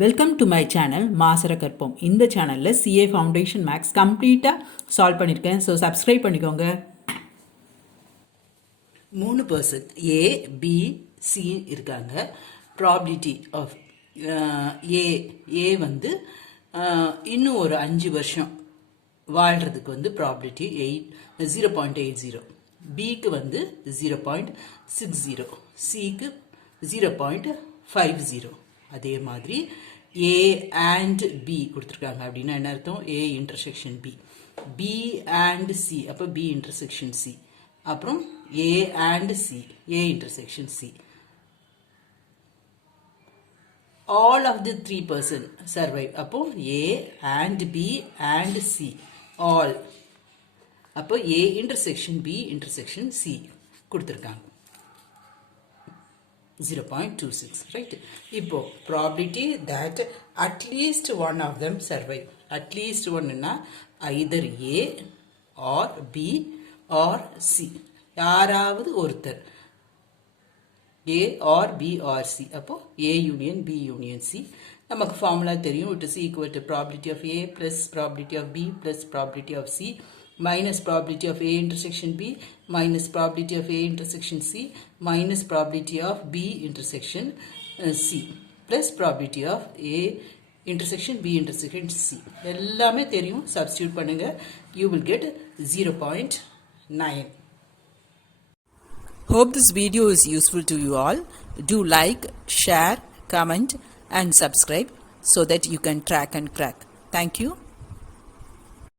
Welcome to my channel மாசரகற்போம். இந்த சேனலில் சிஏ ஃபவுண்டேஷன் மேக்ஸ் கம்ப்ளீட்டாக சால்வ் பண்ணியிருக்கேன். ஸோ சப்ஸ்கிரைப் பண்ணிக்கோங்க. 3 பர்சன் ஏ பி சி இருக்காங்க. ப்ராபிலிட்டி ஆஃப் ஏ வந்து இன்னும் ஒரு 5 வருஷம் வாழ்கிறதுக்கு வந்து ப்ராபிலிட்டி 0.80, பிக்கு வந்து 0.60, சிக்கு 0.50. அதே மாதிரி ஏ அண்ட் பி கொடுத்துருக்காங்க. அப்படின்னா என்ன அர்த்தம்? A intersection B, B and C, அப்போ பி இன்டர்செக்ஷன் சி, அப்புறம் A and C, A intersection C. All of the 3 person survive. அப்போ A and B and C all, அப்போ A intersection B intersection C கொடுத்துருக்காங்க 0.26, right? இப்போ probability that at least one of them survive. At least one na either A or B or C. யாராவது ஒருத்தர் A or B or C. அப்போ A union B union C. நமக்கு formula தெரியும். It is equal to probability of A plus probability of B plus probability of C minus probability of A intersection B minus probability of A intersection C minus probability of B intersection C plus probability of A intersection B intersection C. எல்லாமே தெரியும். Substitute பண்ணுங்க. You will get 0.9. Hope this video is useful to you all. Do like, share, comment and subscribe so that you can track and crack. Thank you.